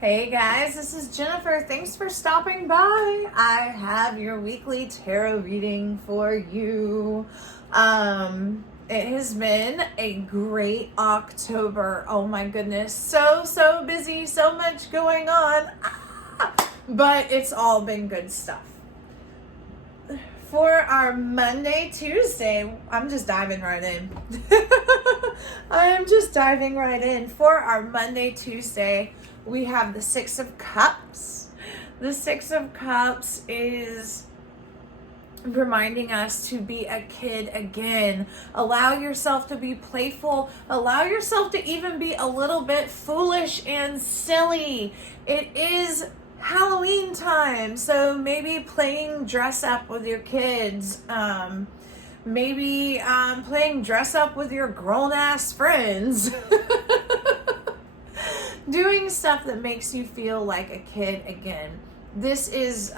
Hey guys, this is Jennifer. Thanks for stopping by. I have your weekly tarot reading for you. It has been a great October. Oh my goodness. So busy, so much going on. But it's all been good stuff. For our Monday, Tuesday, I'm just diving right in. I am just diving right in. For our Monday, Tuesday, we have the Six of Cups. The Six of Cups is reminding us to be a kid again. Allow yourself to be playful. Allow yourself to even be a little bit foolish and silly. It is Halloween time, so maybe playing dress up with your kids. Maybe playing dress up with your grown-ass friends. Doing stuff that makes you feel like a kid again. This is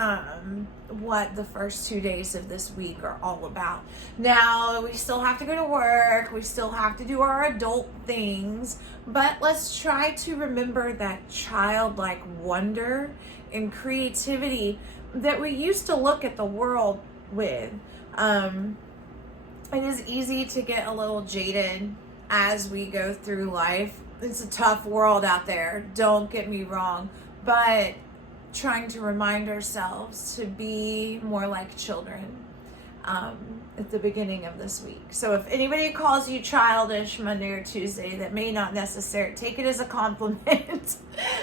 what the first 2 days of this week are all about. Now, we still have to go to work. We still have to do our adult things. But let's try to remember that childlike wonder and creativity that we used to look at the world with. It is easy to get a little jaded as we go through life. It's a tough world out there, don't get me wrong, but trying to remind ourselves to be more like children at the beginning of this week. So if anybody calls you childish Monday or Tuesday, that may not necessarily, take it as a compliment.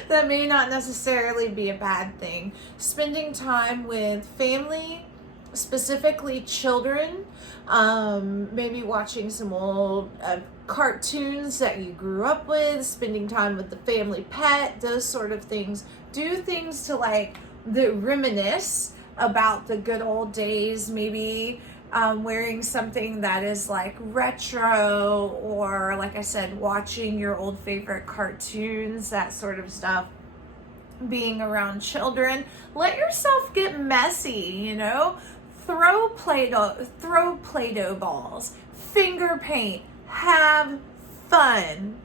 That may not necessarily be a bad thing. Spending time with family, specifically children, maybe watching some old cartoons that you grew up with, spending time with the family pet, those sort of things. Do things to reminisce about the good old days, maybe wearing something that is like retro, or like I said, watching your old favorite cartoons, that sort of stuff. Being around children, let yourself get messy, throw Play-Doh balls, finger paint, have fun.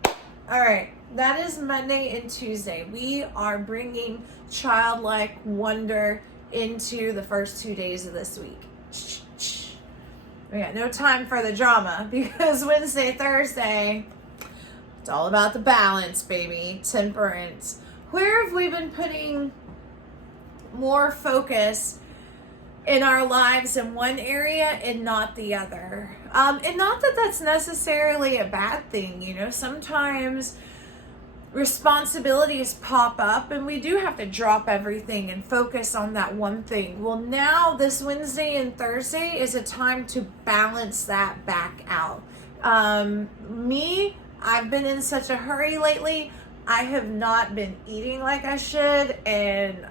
All right, that is Monday and Tuesday. We are bringing childlike wonder into the first 2 days of this week. We got no time for the drama because Wednesday, Thursday, it's all about the balance, baby. Temperance. Where have we been putting more focus in our lives in one area and not the other? And not that that's necessarily a bad thing. Sometimes responsibilities pop up and we do have to drop everything and focus on that one thing. Well, now this Wednesday and Thursday is a time to balance that back out. I've been in such a hurry lately. I have not been eating like I should, and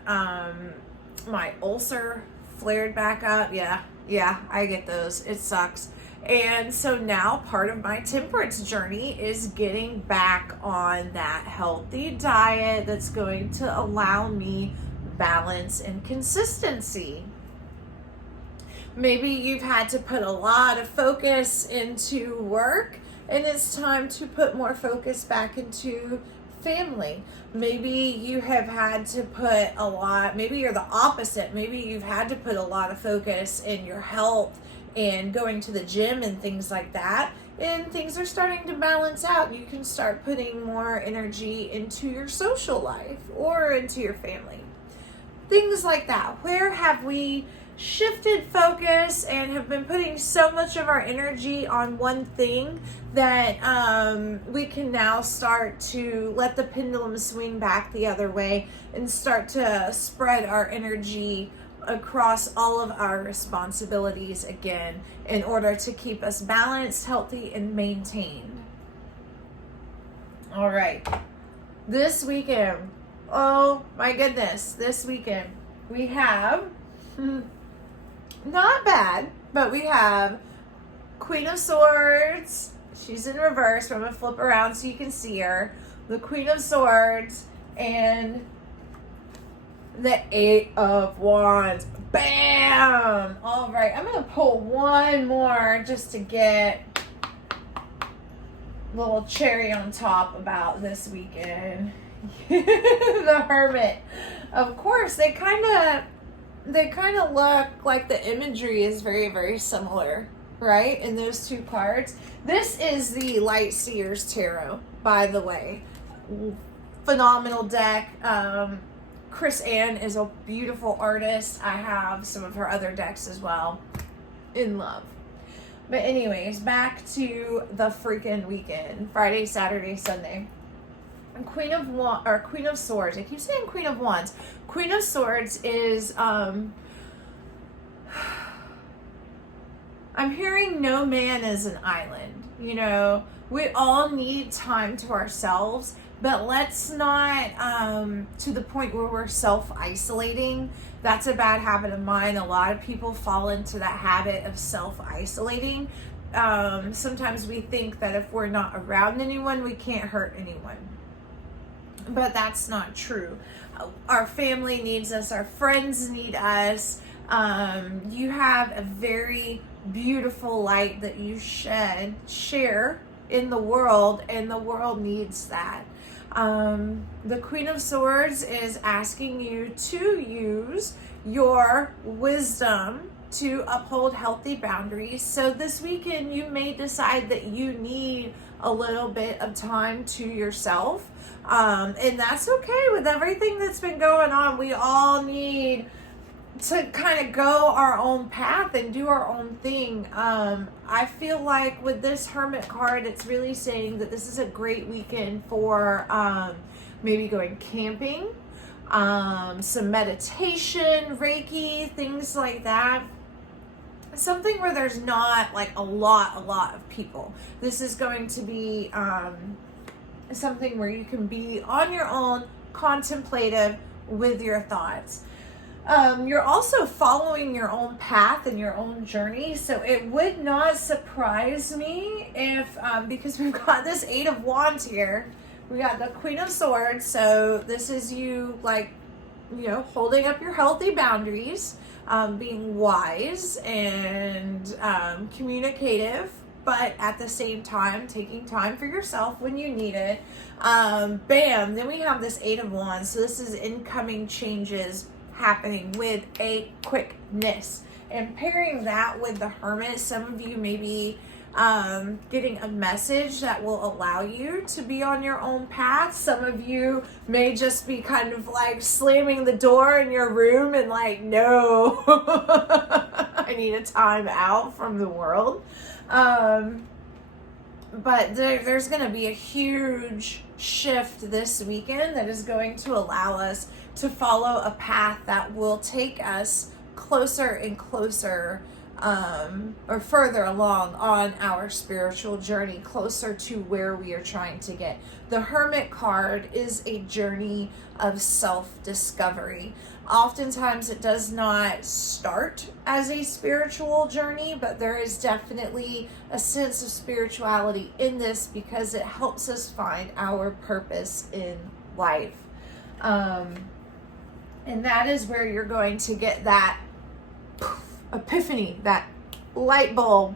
my ulcer flared back up. Yeah, I get those. It sucks. And so now part of my temperance journey is getting back on that healthy diet that's going to allow me balance and consistency. Maybe you've had to put a lot of focus into work, and it's time to put more focus back into family. Maybe you have had to put a lot, maybe you're the opposite. Maybe you've had to put a lot of focus in your health and going to the gym and things like that, and things are starting to balance out. You can start putting more energy into your social life or into your family. Things like that. Where have we shifted focus and have been putting so much of our energy on one thing that we can now start to let the pendulum swing back the other way and start to spread our energy across all of our responsibilities again in order to keep us balanced, healthy, and maintained. All right. This weekend, oh my goodness, this weekend we have, not bad, but we have Queen of Swords. She's in reverse. I'm going to flip around so you can see her. The Queen of Swords and the Eight of Wands. Bam! All right, I'm going to pull one more just to get little cherry on top about this weekend. The Hermit. Of course, they kind of look like the imagery is very, very similar, right? In those two cards. This is the Light Seers Tarot, by the way. Phenomenal deck. Chris Ann is a beautiful artist. I have some of her other decks as well. In love. But anyways, back to the freaking weekend. Friday, Saturday, Sunday. Queen of Swords. I keep saying Queen of Wands. Queen of Swords is I'm hearing no man is an island. You know, we all need time to ourselves, but let's not to the point where we're self-isolating. That's a bad habit of mine. A lot of people fall into that habit of self-isolating. Sometimes we think that if we're not around anyone, we can't hurt anyone. But that's not true. Our family needs us. Our friends need us. You have a very beautiful light that you share in the world, and the world needs that. The Queen of Swords is asking you to use your wisdom to uphold healthy boundaries. So this weekend you may decide that you need a little bit of time to yourself. And that's okay with everything that's been going on. We all need to kind of go our own path and do our own thing. I feel like with this Hermit card, it's really saying that this is a great weekend for maybe going camping, some meditation, Reiki, things like that. Something where there's not like a lot of people. This is going to be something where you can be on your own, contemplative with your thoughts. You're also following your own path and your own journey. So it would not surprise me if, because we've got this Eight of Wands here, we got the Queen of Swords. So this is you, like, you know, holding up your healthy boundaries, being wise and communicative, but at the same time, taking time for yourself when you need it. Bam. Then we have this Eight of Wands. So this is incoming changes happening with a quickness, and pairing that with the Hermit, some of you may be getting a message that will allow you to be on your own path. Some of you may just be kind of like slamming the door in your room and like, no, I need a time out from the world. But there's going to be a huge shift this weekend that is going to allow us to follow a path that will take us closer and closer, or further along on our spiritual journey, closer to where we are trying to get. The Hermit card is a journey of self-discovery. Oftentimes it does not start as a spiritual journey, but there is definitely a sense of spirituality in this because it helps us find our purpose in life. And that is where you're going to get that epiphany, that light bulb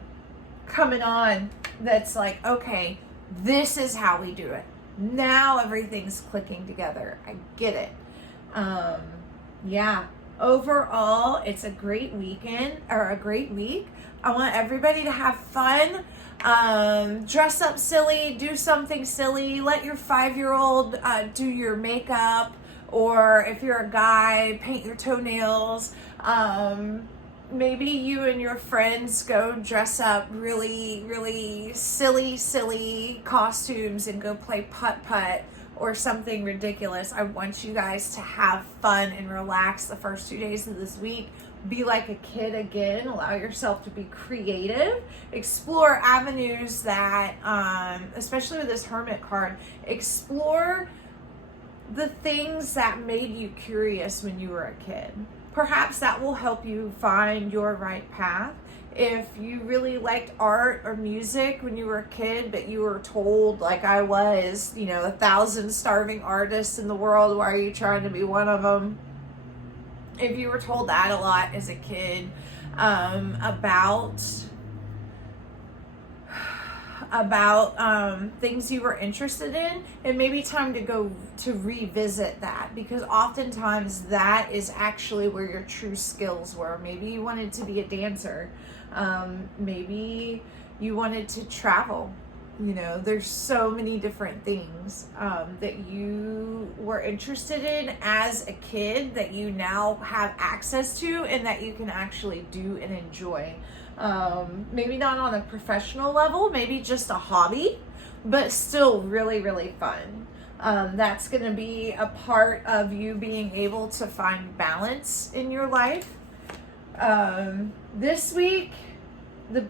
coming on that's like, okay, this is how we do it. Now everything's clicking together. I get it. Yeah. Overall, it's a great weekend, or a great week. I want everybody to have fun. Dress up silly, do something silly. Let your 5-year-old do your makeup. Or if you're a guy, paint your toenails. Maybe you and your friends go dress up really, really silly costumes and go play putt-putt or something ridiculous. I want you guys to have fun and relax the first 2 days of this week. Be like a kid again. Allow yourself to be creative. Explore avenues that, especially with this Hermit card, explore the things that made you curious when you were a kid. Perhaps that will help you find your right path. If you really liked art or music when you were a kid, but you were told, like I was, 1,000 starving artists in the world, why are you trying to be one of them? If you were told that a lot as a about things you were interested in, it may be time to go to revisit that, because oftentimes that is actually where your true skills were. Maybe you wanted to be a dancer. Maybe you wanted to travel. You know, there's so many different things that you were interested in as a kid that you now have access to and that you can actually do and enjoy. Maybe not on a professional level, maybe just a hobby, but still really, really fun. That's going to be a part of you being able to find balance in your life. This week, the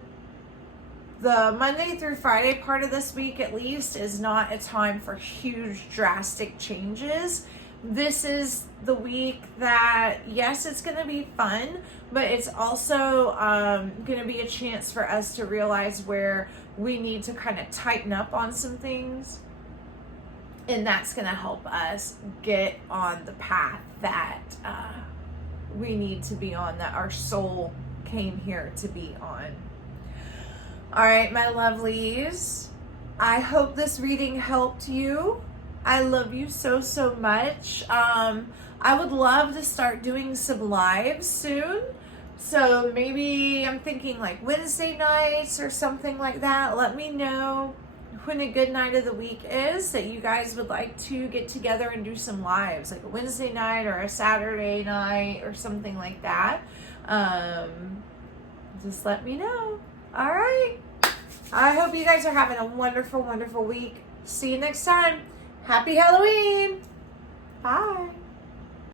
Monday through Friday part of this week, at least, is not a time for huge, drastic changes. This is the week that, yes, it's going to be fun, but it's also going to be a chance for us to realize where we need to kind of tighten up on some things. And that's going to help us get on the path that we need to be on, that our soul came here to be on. All right, my lovelies, I hope this reading helped you. I love you so, so much. I would love to start doing some lives soon. So maybe I'm thinking like Wednesday nights or something like that. Let me know when a good night of the week is that you guys would like to get together and do some lives, like a Wednesday night or a Saturday night or something like that. Just let me know. All right. I hope you guys are having a wonderful, wonderful week. See you next time. Happy Halloween. Bye.